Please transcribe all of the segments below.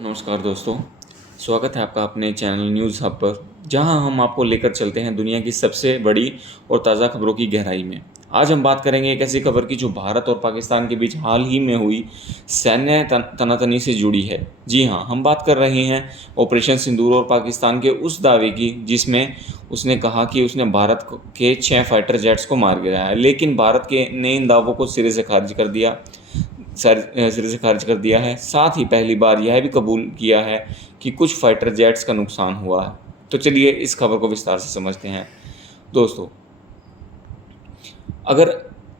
नमस्कार दोस्तों। स्वागत है आपका अपने चैनल न्यूज़ हब पर, जहां हम आपको लेकर चलते हैं दुनिया की सबसे बड़ी और ताज़ा खबरों की गहराई में। आज हम बात करेंगे एक ऐसी खबर की जो भारत और पाकिस्तान के बीच हाल ही में हुई सैन्य तनातनी से जुड़ी है। जी हां, हम बात कर रहे हैं ऑपरेशन सिंदूर और पाकिस्तान के उस दावे की जिसमें उसने कहा कि उसने भारत के 6 फाइटर जेट्स को मार गिराया है। लेकिन भारत के ने इन दावों को सिरे से खारिज कर दिया है। साथ ही पहली बार यह भी कबूल किया है कि कुछ फाइटर जेट्स का नुकसान हुआ है। तो चलिए इस खबर को विस्तार से समझते हैं। दोस्तों, अगर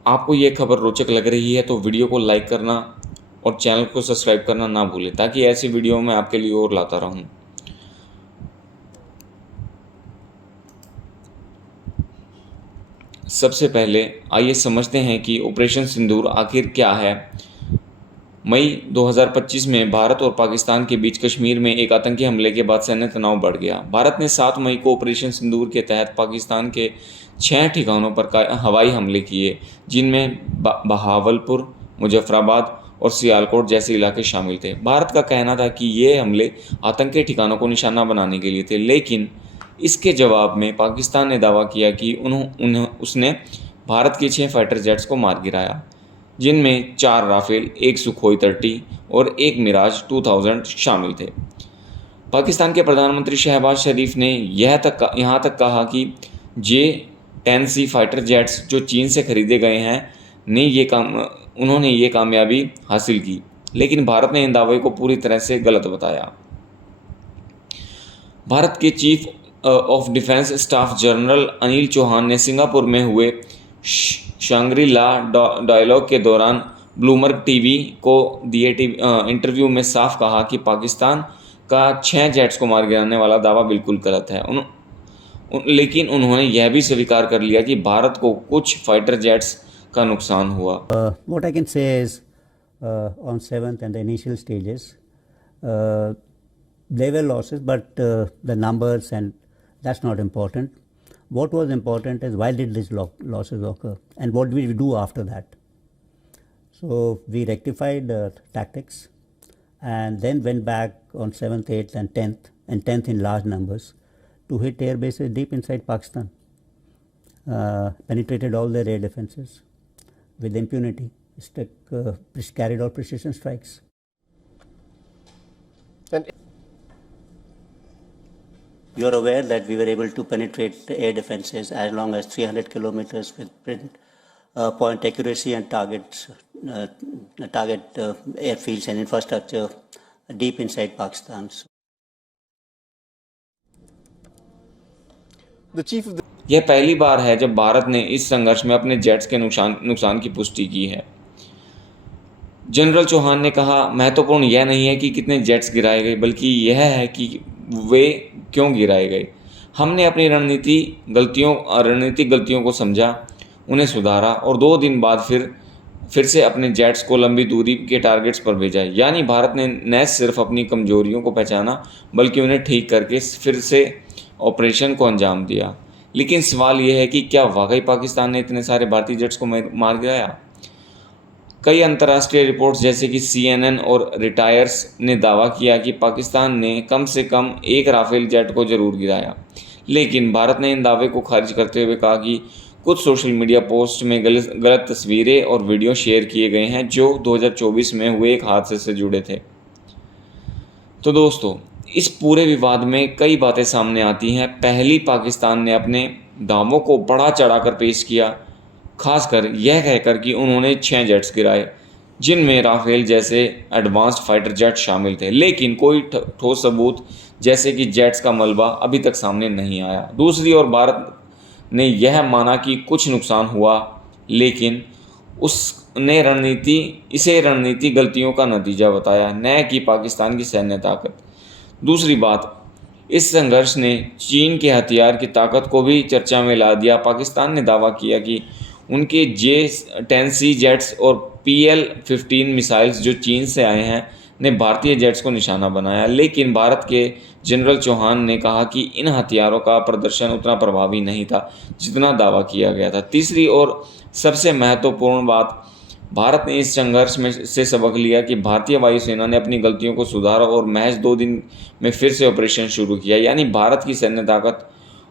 आपको ये खबर रोचक लग रही है तो वीडियो को लाइक करना और चैनल को सब्सक्राइब करना ना भूलें, ताकि ऐसी वीडियो मैं आपके लिए और लाता रहूं। सबसे पहले आइए समझते हैं कि ऑपरेशन सिंदूर आखिर क्या है। मई 2025 में भारत और पाकिस्तान के बीच कश्मीर में एक आतंकी हमले के बाद सैन्य तनाव बढ़ गया। भारत ने 7 मई को ऑपरेशन सिंदूर के तहत पाकिस्तान के 6 ठिकानों पर हवाई हमले किए, जिनमें बहावलपुर, मुजफ्फराबाद और सियालकोट जैसे इलाके शामिल थे। भारत का कहना था कि ये हमले आतंकी ठिकानों को निशाना बनाने के लिए थे, लेकिन इसके जवाब में पाकिस्तान ने दावा किया कि उसने भारत के 6 फाइटर जेट्स को मार गिराया, जिनमें 4 राफेल, 1 सुखोई 30 और 1 मिराज 2000 शामिल थे। पाकिस्तान के प्रधानमंत्री शहबाज शरीफ ने यहाँ तक कहा कि J-10C फाइटर जेट्स जो चीन से खरीदे गए हैं उन्होंने ये कामयाबी हासिल की, लेकिन भारत ने इन दावे को पूरी तरह से गलत बताया। भारत के chief of defence staff general Anil Chauhan ने सिंगापुर में हुए शांग्री ला डायलॉग के दौरान ब्लूमबर्ग टीवी को दिए इंटरव्यू में साफ कहा कि पाकिस्तान का 6 जेट्स को मार गिराने वाला दावा बिल्कुल गलत है। लेकिन उन्होंने यह भी स्वीकार कर लिया कि भारत को कुछ फाइटर जेट्स का नुकसान हुआ। What I can say is on 7th and the initial stages there were losses, but the numbers and that's not important. What was important is why did these losses occur and what did we do after that. So we rectified tactics and then went back on 7th, 8th and 10th in large numbers to hit air bases deep inside Pakistan. Penetrated all their air defenses with impunity, carried out precision strikes. You are aware that we were able to penetrate the air defenses as long as 300 kilometers with point accuracy and target airfields and infrastructure deep inside Pakistan. यह पहली बार है जब भारत ने इस संघर्ष में अपने jets के नुकसान की पुष्टि की है। जनरल चौहान ने कहा, महत्वपूर्ण यह नहीं है कि कितने जेट्स गिराए गए, बल्कि यह है कि वे क्यों गिराए गए। हमने अपनी रणनीतिक गलतियों को समझा, उन्हें सुधारा और 2 दिन बाद फिर से अपने जेट्स को लंबी दूरी के टारगेट्स पर भेजा। यानी भारत ने न सिर्फ अपनी कमजोरियों को पहचाना, बल्कि उन्हें ठीक करके फिर से ऑपरेशन को अंजाम दिया। लेकिन सवाल यह है कि क्या वाकई पाकिस्तान ने इतने सारे भारतीय जेट्स को मार गिराया? कई अंतर्राष्ट्रीय रिपोर्ट्स जैसे कि CNN और रिटायर्स ने दावा किया कि पाकिस्तान ने कम से कम 1 राफेल जेट को जरूर गिराया, लेकिन भारत ने इन दावे को खारिज करते हुए कहा कि कुछ सोशल मीडिया पोस्ट में गलत तस्वीरें और वीडियो शेयर किए गए हैं जो 2024 में हुए एक हादसे से जुड़े थे। तो दोस्तों, इस पूरे विवाद में कई बातें सामने आती हैं। पहली, पाकिस्तान ने अपने दावों को बढ़ा चढ़ाकर पेश किया, खासकर यह कहकर कि उन्होंने 6 जेट्स गिराए, जिनमें राफेल जैसे एडवांस्ड फाइटर जेट शामिल थे, लेकिन कोई ठोस सबूत जैसे कि जेट्स का मलबा अभी तक सामने नहीं आया। दूसरी ओर भारत ने यह माना कि कुछ नुकसान हुआ, लेकिन उसने इसे रणनीति गलतियों का नतीजा बताया, न कि पाकिस्तान की सैन्य ताकत। दूसरी बात, इस संघर्ष ने चीन के हथियार की ताकत को भी चर्चा में ला दिया। पाकिस्तान ने दावा किया कि उनके J-10C जेट्स और PL-15 मिसाइल्स जो चीन से आए हैं ने भारतीय जेट्स को निशाना बनाया, लेकिन भारत के जनरल चौहान ने कहा कि इन हथियारों का प्रदर्शन उतना प्रभावी नहीं था जितना दावा किया गया था। तीसरी और सबसे महत्वपूर्ण बात, भारत ने इस संघर्ष में से सबक लिया कि भारतीय वायुसेना ने अपनी गलतियों को सुधारा और महज 2 दिन में फिर से ऑपरेशन शुरू किया। यानी भारत की सैन्य ताकत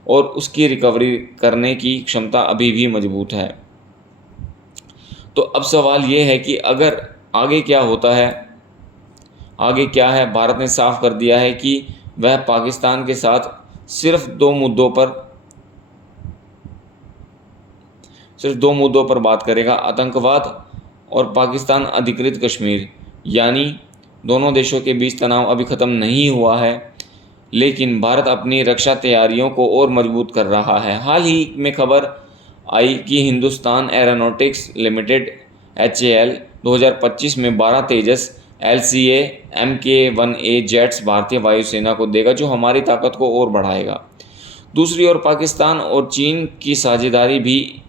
और उसकी रिकवरी करने की क्षमता अभी भी मजबूत है। तो अब सवाल ये है कि अगर आगे क्या होता है, आगे क्या है। भारत ने साफ कर दिया है कि वह पाकिस्तान के साथ सिर्फ दो मुद्दों पर बात करेगा, आतंकवाद और पाकिस्तान अधिकृत कश्मीर। यानी दोनों देशों के बीच तनाव अभी ख़त्म नहीं हुआ है, लेकिन भारत अपनी रक्षा तैयारियों को और मजबूत कर रहा है। हाल ही में खबर आई कि हिंदुस्तान एरोनॉटिक्स लिमिटेड HAL 2025 में 12 तेजस LCA Mk-1A जेट्स भारतीय वायुसेना को देगा, जो हमारी ताकत को और बढ़ाएगा। दूसरी ओर पाकिस्तान और चीन की साझेदारी भी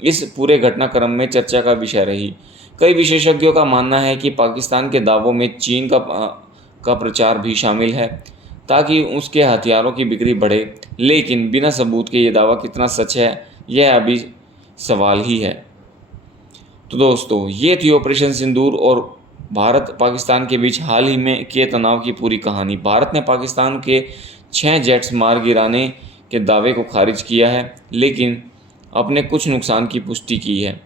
इस पूरे घटनाक्रम में चर्चा का विषय रही। कई विशेषज्ञों का मानना है कि पाकिस्तान के दावों में चीन का प्रचार भी शामिल है ताकि उसके हथियारों की बिक्री बढ़े, लेकिन बिना सबूत के ये दावा कितना सच है, यह अभी सवाल ही है। तो दोस्तों, ये थी ऑपरेशन सिंदूर और भारत पाकिस्तान के बीच हाल ही में के तनाव की पूरी कहानी। भारत ने पाकिस्तान के 6 जेट्स मार गिराने के दावे को खारिज किया है, लेकिन अपने कुछ नुकसान की पुष्टि की है।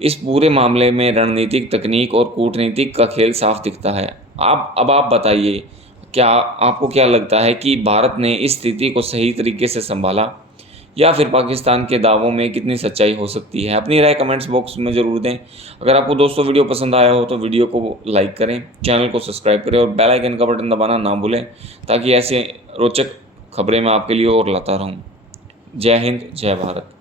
इस पूरे मामले में रणनीतिक, तकनीक और कूटनीतिक का खेल साफ दिखता है। अब आप बताइए, आपको क्या लगता है कि भारत ने इस स्थिति को सही तरीके से संभाला, या फिर पाकिस्तान के दावों में कितनी सच्चाई हो सकती है? अपनी राय कमेंट्स बॉक्स में ज़रूर दें। अगर आपको दोस्तों वीडियो पसंद आया हो तो वीडियो को लाइक करें, चैनल को सब्सक्राइब करें और बेल आइकन का बटन दबाना ना भूलें, ताकि ऐसे रोचक खबरें मैं आपके लिए और लाता रहूं। जय हिंद, जय भारत।